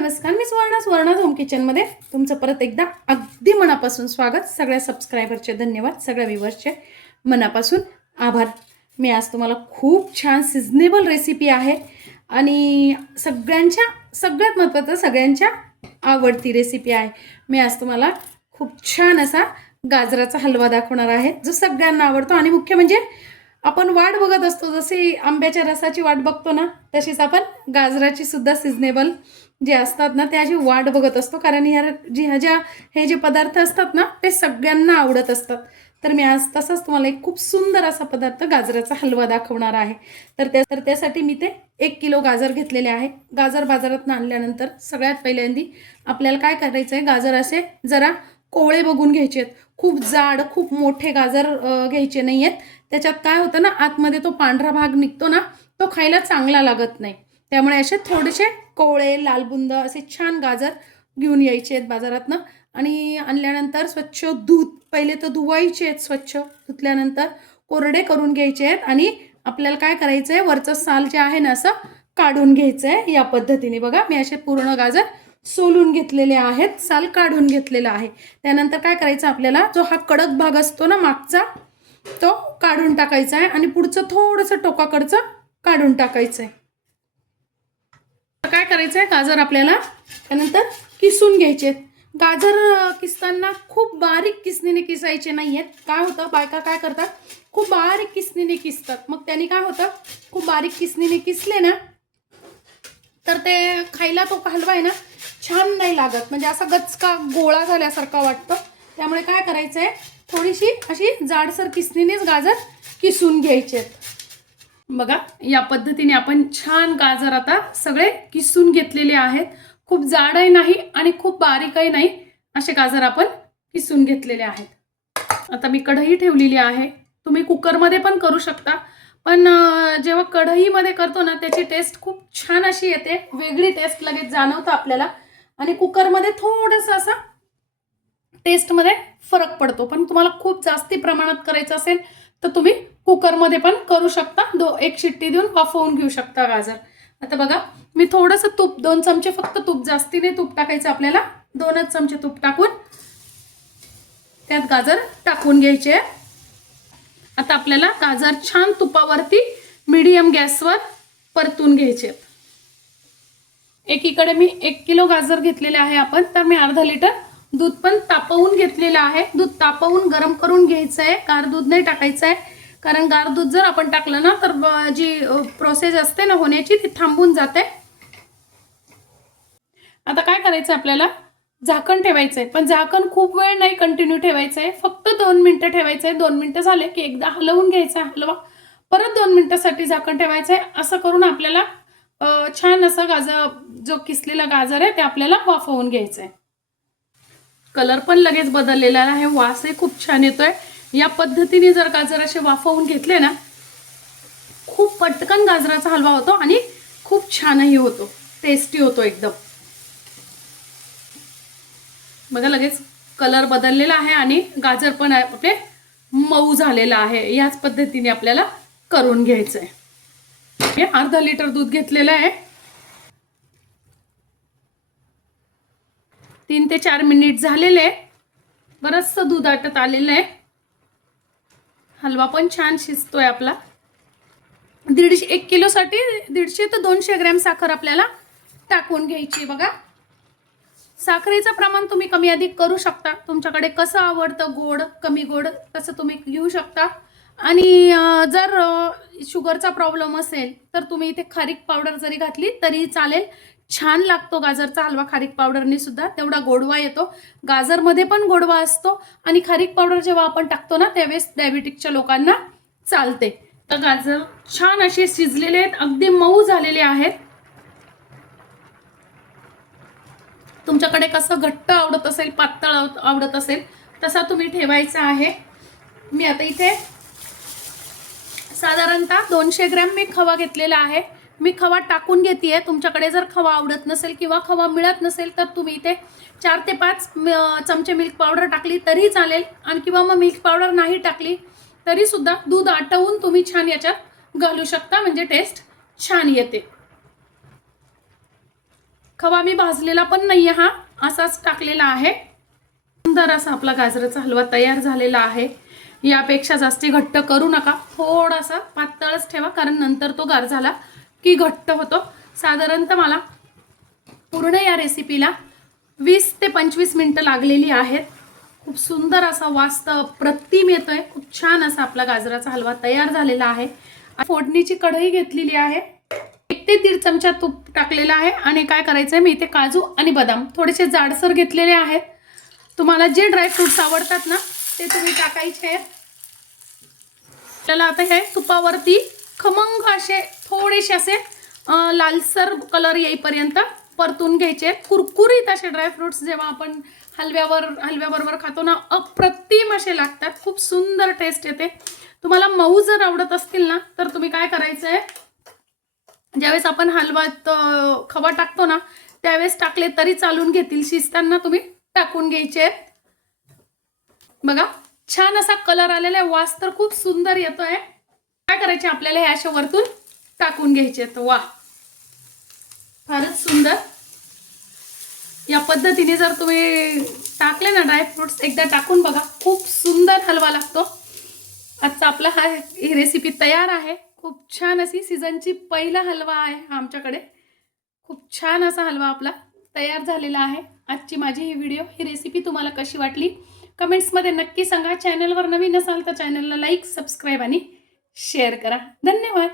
नमस्कार मी सुवर्णा सुवर्णा होम किचनमध्ये तुमचं परत एकदा अगदी मनापासून स्वागत. सगळ्या सबस्क्रायबरचे धन्यवाद सगळ्या व्ह्युअर्सचे मनापासून आभार. मी आज तुम्हाला खूप छान सिजनेबल रेसिपी आहे आणि सगळ्यांच्या सगळ्यात महत्त्वाचं सगळ्यांच्या आवडती रेसिपी आहे. मी आज तुम्हाला खूप छान असा गाजराचा हलवा दाखवणार आहे जो सगळ्यांना आवडतो आणि मुख्य म्हणजे आपण वाट बघत असतो जशी आंब्याच्या रसाची वाट बघतो ना तशीच आपण गाजराची सुद्धा सिजनेबल जे असतात ना त्याची वाट बघत असतो. कारण ह्या जी ह्या ज्या हे जे पदार्थ असतात ना ते सगळ्यांना आवडत असतात. तर मी आज तसाच तुम्हाला एक खूप सुंदर असा पदार्थ गाजराचा हलवा दाखवणार आहे. तर त्या तर त्यासाठी मी ते एक किलो गाजर घेतलेले आहे. गाजर बाजारातून आणल्यानंतर सगळ्यात पहिल्यांदी आपल्याला काय करायचं आहे गाजर असे जरा कोवळे बघून घ्यायचे आहेत खूप जाड खूप मोठे गाजर घ्यायचे नाही आहेत त्याच्यात काय होतं ना आतमध्ये तो पांढरा भाग निघतो ना तो खायला चांगला लागत नाही. त्यामुळे असे थोडेसे कोवळे लालबुंद असे छान गाजर घेऊन यायचे आहेत बाजारातनं. आणि आणल्यानंतर स्वच्छ धूत पहिले तर धुवायचे आहेत स्वच्छ धुतल्यानंतर कोरडे करून घ्यायचे आहेत. आणि आपल्याला काय करायचं आहे वरचं साल जे आहे ना असं काढून घ्यायचं आहे या पद्धतीने. बघा मी असे पूर्ण गाजर सोलून घेतलेले आहेत साल काढून घेतलेला आहे. त्यानंतर काय करायचं आपल्याला? जो हा कडक भाग असतो ना मागचा तो काढून टाकायचा आहे आणि पुढचं थोडंसं टोकाकडचं काढून टाकायचं आहे. काय करायचं आहे? गाजर आपल्याला त्यानंतर किसून घ्यायचे आहेत. गाजर किसताना खूप बारीक किसणीने किसायचे नाही आहेत. काय होतं? बायका काय करतात? खूप बारीक किसणीने किसतात. मग त्याने काय होतं? खूप बारीक किसणीने किसले ना तर ते खायला तो हलवा आहे ना छान नाही लागत. म्हणजे असा गचका गोळा झाल्यासारखा वाटतं. त्यामुळे काय करायचं आहे थोडीशी अशी जाडसर किसणीनेच गाजर किसून घ्यायचे आहेत. बघा या पद्धतीने आपण छान गाजर आता सगळे किसून घेतलेले आहेत. खूप जाडही नाही आणि खूप बारीकही नाही असे गाजर आपण किसून घेतलेले आहेत. आता मी कढई ठेवलेली आहे. तुम्ही कुकरमध्ये पण करू शकता. पण जेव्हा कढईमध्ये करतो ना त्याची टेस्ट खूप छान अशी येते. वेगळी टेस्ट लगेच जाणवतं आपल्याला. आणि कुकरमध्ये थोडंसं असं टेस्टमध्ये फरक पडतो. पण तुम्हाला खूप जास्ती प्रमाणात करायचं असेल तर तुम्ही कुकरमध्ये पण करू शकता. दो एक शिट्टी देऊन वाफवून घेऊ शकता गाजर. आता बघा मी थोडंसं तूप दोन चमचे फक्त तूप जास्तीने तूप टाकायचं आपल्याला. दोनच चमचे तूप टाकून त्यात गाजर टाकून घ्यायचे. आता आपल्याला गाजर छान तुपावरती मीडियम गॅसवर परतून घ्यायचे. आहेत. एकीकडे मी एक किलो गाजर घेतलेले आहे आपण तर मी अर्धा लिटर दूध पण तापवून घेतलेलं आहे. दूध तापवून गरम करून घ्यायचं आहे. गार दूध नाही टाकायचं आहे. कारण गार दूध जर आपण टाकलं ना तर जी प्रोसेस असते ना होण्याची ती थांबून जाते. आता काय करायचं आपल्याला? झाकण ठेवायचं आहे पण झाकण खूप वेळ नाही कंटिन्यू ठेवायचं आहे फक्त दोन मिनटं ठेवायचं आहे दोन मिनटं झाले की एकदा हलवून घ्यायचं हलवा. परत दोन मिनटासाठी झाकण ठेवायचं आहे असं करून आपल्याला छान असा गाजर जो किसलेला गाजर आहे ते आपल्याला वाफवून घ्यायचं आहे कलर पण लगेच बदललेला आहे वासही खूप छान येतोय. या पद्धतीने जर गाजर असे वाफवून घेतले ना खूप पटकन गाजराचा हलवा होतो आणि खूप छानही होतो. टेस्टी होतो एकदम. बघा लगेच कलर बदललेला आहे आणि गाजर पण आहे आपले मऊ झालेला आहे. याच पद्धतीने आपल्याला करून घ्यायचं आहे हे अर्धा लिटर दूध घेतलेलं आहे. तीन ते चार मिनिट झालेले आहे. बरंचसं दूध आटत आलेलं आहे. हलवा पण छान शिजतोय आपला. दीडशे एक किलोसाठी दीडशे ते दोनशे ग्रॅम साखर आपल्याला टाकून घ्यायची बघा. साखरेचं प्रमाण तुम्ही कमी अधिक करू शकता. तुमच्याकडे कसं आवडतं गोड कमी गोड तसं तुम्ही घेऊ शकता. आणि जर शुगरचा प्रॉब्लेम असेल तर तुम्ही इथे खारीक पावडर जरी घातली तरी चालेल. छान लागतो गाजरचा हलवा खारीक पावडरने सुद्धा. तेवढा गोडवा येतो. गाजरमध्ये पण गोडवा असतो आणि खारीक पावडर जेव्हा आपण टाकतो ना त्यावेळेस डायबिटिकच्या लोकांना चालते. तर गाजर छान असे शिजलेले आहेत अगदी मऊ झालेले आहेत. तुमच्याकडे कसं घट्ट आवडत असेल पातळ आवडत असेल तसा तुम्ही ठेवायचा आहे. मी आता इथे साधारणतः दोनशे ग्रॅम मी खवा घेतलेला आहे. मी खवा टाकून घेते तुमच्याकडे जर खवा आवडत नसेल किंवा खवा मिळत नसेल तर तुम्ही इथे चार ते पाच चमचे मिल्क पावडर टाकली तरी चालेल. आणि किंवा मग मिल्क पावडर नाही टाकली तरीसुद्धा दूध आटवून तुम्ही छान याच्यात घालू शकता. म्हणजे टेस्ट छान येते. खवा मी भाजलेला पण नाही हा. असाच टाकलेला आहे. सुंदर असा आपला गाजराचा हलवा तयार झालेला आहे. यापेक्षा जास्ती घट्ट करू नका. थोडासा पातळच ठेवा कारण नंतर तो गार झाला की घट्ट होतो. साधारणतः मला पूर्ण या रेसिपीला वीस ते पंचवीस मिनटं लागलेली आहेत. खूप सुंदर असा वास्त प्रतिम येतो आहे खूप छान असा आपला गाजराचा हलवा तयार झालेला आहे. फोडणीची कढई घेतलेली आहे. एक ते दीड चमचा तूप टाकलेला आहे. आणि काय करायचं आहे मी इथे काजू आणि बदाम थोडेसे जाडसर घेतलेले आहेत. तुम्हाला जे ड्रायफ्रुट्स आवडतात ना ते तुम्ही टाकायचे आहेत त्याला आता हे तुपावरती खमंग असे थोडेसे असे लालसर कलर येईपर्यंत परतून घ्यायचे. कुरकुरीत असे ड्रायफ्रुट्स जेव्हा आपण हलव्यावर हलव्याबरोबर खातो ना अप्रतिम असे लागतात. खूप सुंदर टेस्ट येते. तुम्हाला मऊ जर आवडत असतील ना तर तुम्ही काय करायचं आहे ज्यावेळेस आपण हलवात खवा टाकतो ना त्यावेळेस टाकले तरी चालून घेतील. शिजताना तुम्ही टाकून घ्यायचे. आहेत बघा छान असा कलर आलेला आहे. वास तर खूप सुंदर येतोय. काय करायचे आपल्याला हे अशा वरतून टाकून घ्यायचे आहेत. वा फारच सुंदर. या पद्धतीने जर तुम्ही टाकले ना ड्रायफ्रुट्स एकदा टाकून बघा. खूप सुंदर हलवा लागतो. आजचा आपला हा ही रेसिपी तयार आहे. खूप छान अशी सीझनची पहिला हलवा आहे हा आमच्याकडे. खूप छान असा हलवा आपला तयार झालेला आहे. आजची माझी ही व्हिडिओ ही रेसिपी तुम्हाला कशी वाटली? कमेंट्समध्ये नक्की सांगा. चॅनलवर नवीन असाल तर चॅनलला लाईक सबस्क्राईब आणि शेअर करा. धन्यवाद.